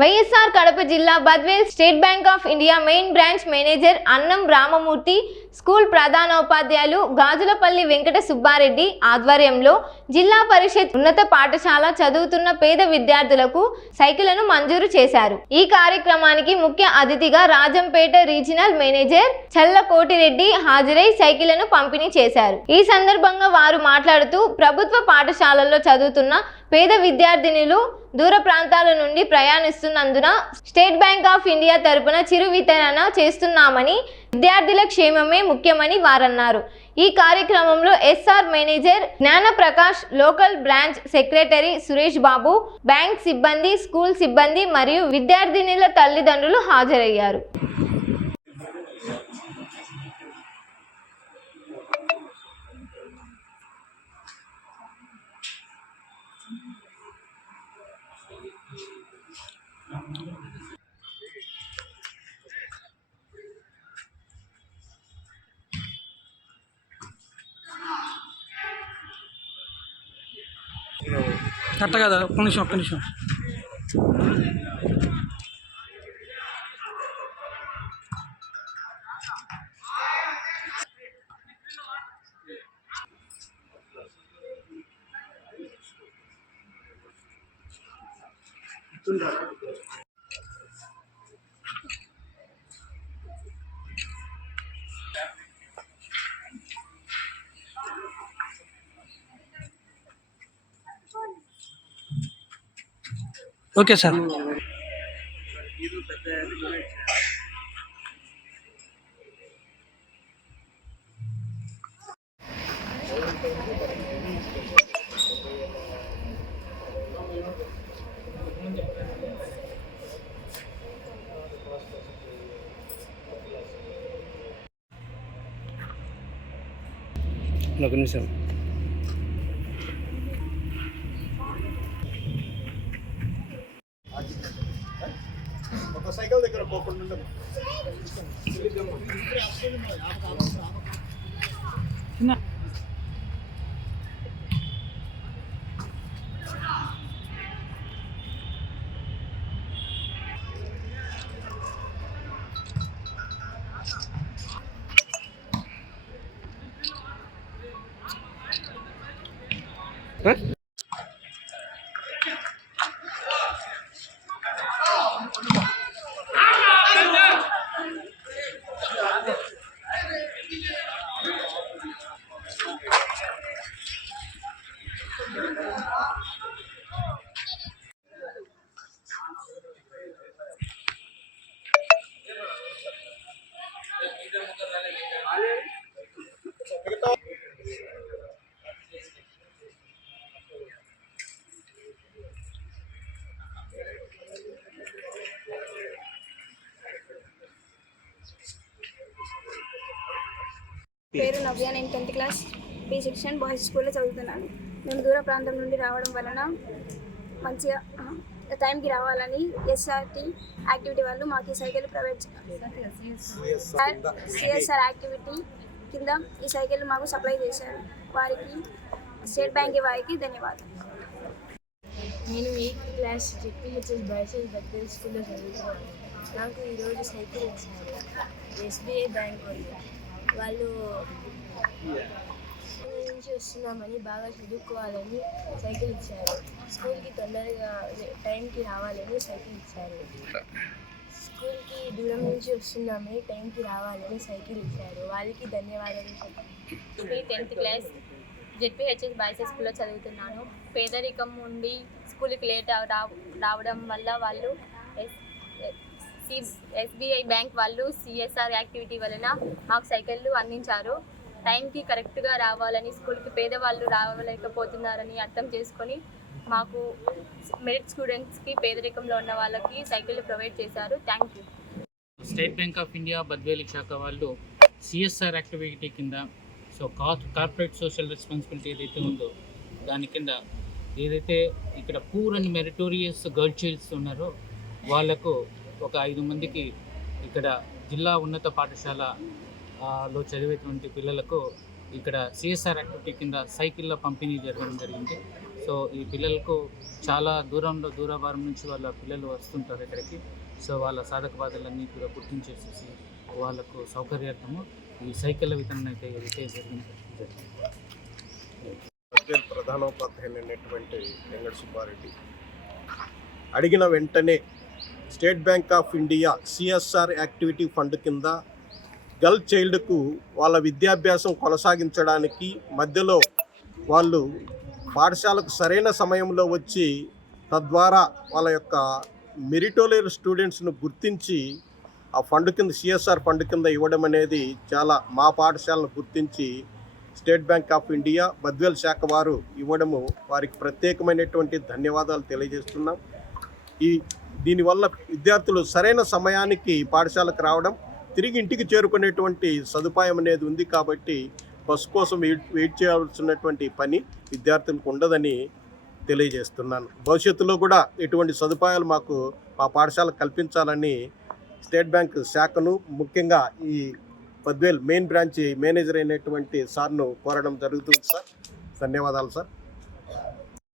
వైఎస్ఆర్ కడప జిల్లా Badvel state Bank of India main branch manager అన్నం Ramamurthy, school ప్రధానోపాధ్యాయులు గాజులపల్లి వెంకట సుబ్బారెడ్డి ఆధ్వర్యంలో జిల్లా పరిషత్ ఉన్నత పాఠశాల చదువుతున్న పేద విద్యార్థులకు సైకిళ్లను మంజూరు చేశారు. ఈ కార్యక్రమానికి ముఖ్య అతిథిగా రాజంపేట రీజనల్ మేనేజర్ చల్లకోటిరెడ్డి హాజరై సైకిళ్లను పంపిణీ చేశారు. ఈ సందర్భంగా వారు మాట్లాడుతూ ప్రభుత్వ పాఠశాలల్లో చదువుతున్న పేద విద్యార్థినులు దూర ప్రాంతాల నుండి ప్రయాణిస్తున్నందున స్టేట్ బ్యాంక్ ఆఫ్ ఇండియా తరపున చిరు వితరణ చేస్తున్నామని, విద్యార్థుల క్షేమమే ముఖ్యమని వారన్నారు. ఈ కార్యక్రమంలో SR manager Gnanaprakash, local branch secretary Suresh Babu, bank సిబ్బంది, స్కూల్ సిబ్బంది మరియు విద్యార్థినుల తల్లిదండ్రులు హాజరయ్యారు. కరెక్ట్ కదా? ఒక్క నిమిషం ఓకే సార్. ఒక నిమిషం. సైకిల్ దగ్గర పోకుండా పేరు నవ్య. నేను 10th class B section boys స్కూల్లో చదువుతున్నాను. మేము దూర ప్రాంతం నుండి రావడం వలన మంచిగా టైంకి రావాలని ఎస్ఆర్టీ యాక్టివిటీ వాళ్ళు మాకు ఈ సైకిల్ ప్రొవైడ్ సిఎస్ఆర్ యాక్టివిటీ కింద ఈ సైకిల్ మాకు సప్లై చేశారు. వారికి స్టేట్ బ్యాంక్ వారికి ధన్యవాదాలు. నేను 8th class ZPHS boys Badvel స్కూల్లో చదువుతున్నాను. నాకు ఈరోజు సైకిల్ ఇచ్చారు ఎస్బీఐ బ్యాంక్ వాళ్ళు నుంచి వస్తున్నామని బాగా చదువుకోవాలని సైకిల్ ఇచ్చారు. స్కూల్కి తొందరగా టైంకి రావాలని సైకిల్ ఇచ్చారు. స్కూల్కి దూరం నుంచి వస్తున్నామని టైంకి రావాలని సైకిల్ ఇచ్చారు. వాళ్ళకి ధన్యవాదాలు. 10th క్లాస్ జెడ్పీహెచ్ఎస్ బాయ్స్ స్కూల్లో చదువుతున్నాను. పేదరికం నుండి స్కూల్కి లేట్ రావడం వల్ల వాళ్ళు ఎస్బీఐ బ్యాంక్ వాళ్ళు సిఎస్ఆర్ యాక్టివిటీ వలన మాకు సైకిళ్ళు అందించారు. టైంకి కరెక్ట్గా రావాలని, స్కూల్కి పేదవాళ్ళు రావలేకపోతున్నారని అర్థం చేసుకొని మాకు మెరిట్ స్టూడెంట్స్కి, పేదరికంలో ఉన్న వాళ్ళకి సైకిళ్ళు ప్రొవైడ్ చేశారు. Thank you. State Bank of India Badveli శాఖ వాళ్ళు సిఎస్ఆర్ యాక్టివిటీ కింద కార్పొరేట్ సోషల్ రెస్పాన్సిబిలిటీ ఏదైతే ఉందో దాని కింద ఏదైతే ఇక్కడ poor and meritorious girl childs ఉన్నారో వాళ్లకు ఒక 5 మందికి ఇక్కడ జిల్లా ఉన్నత పాఠశాలలో చదివేటువంటి పిల్లలకు ఇక్కడ సిఎస్ఆర్ యాక్టివిటీ కింద సైకిళ్ళ పంపిణీ జరగడం జరిగింది. సో ఈ పిల్లలకు చాలా దూరభారం నుంచి వాళ్ళ పిల్లలు వస్తుంటారు ఇక్కడికి. సో వాళ్ళ సాధక బాధలన్నీ కూడా గుర్తించేసేసి వాళ్ళకు సౌకర్యార్థము ఈ సైకిళ్ళ వితరణ అయితే ఏదైతే జరిగింది. ప్రధానోపాధ్యాయులైనటువంటి వెంకట సుబ్బారెడ్డి అడిగిన వెంటనే state Bank of India CSR activity fund కింద గర్ల్ చైల్డ్కు వాళ్ళ విద్యాభ్యాసం కొనసాగించడానికి మధ్యలో వాళ్ళు పాఠశాలకు సరైన సమయంలో వచ్చి తద్వారా వాళ్ళ యొక్క మెరిటోరియల్ స్టూడెంట్స్ను గుర్తించి ఆ ఫండ్ కింద సిఎస్ఆర్ ఫండ్ కింద ఇవ్వడం అనేది చాలా మా పాఠశాలను గుర్తించి state Bank of India Badvel శాఖ వారు ఇవ్వడము వారికి ప్రత్యేకమైనటువంటి ధన్యవాదాలు తెలియజేస్తున్నాం. దీనివల్ల విద్యార్థులు సరైన సమయానికి పాఠశాలకు రావడం, తిరిగి ఇంటికి చేరుకునేటువంటి సదుపాయం అనేది ఉంది. కాబట్టి బస్సు కోసం వెయిట్ చేయాల్సినటువంటి పని విద్యార్థులకు ఉండదని తెలియజేస్తున్నాను. భవిష్యత్తులో కూడా ఎటువంటి సదుపాయాలు మాకు మా పాఠశాలకు కల్పించాలని స్టేట్ బ్యాంక్ శాఖను, ముఖ్యంగా ఈ బద్వేల్ మెయిన్ బ్రాంచ్ మేనేజర్ అయినటువంటి సార్ను కోరడం జరుగుతుంది సార్. ధన్యవాదాలు సార్.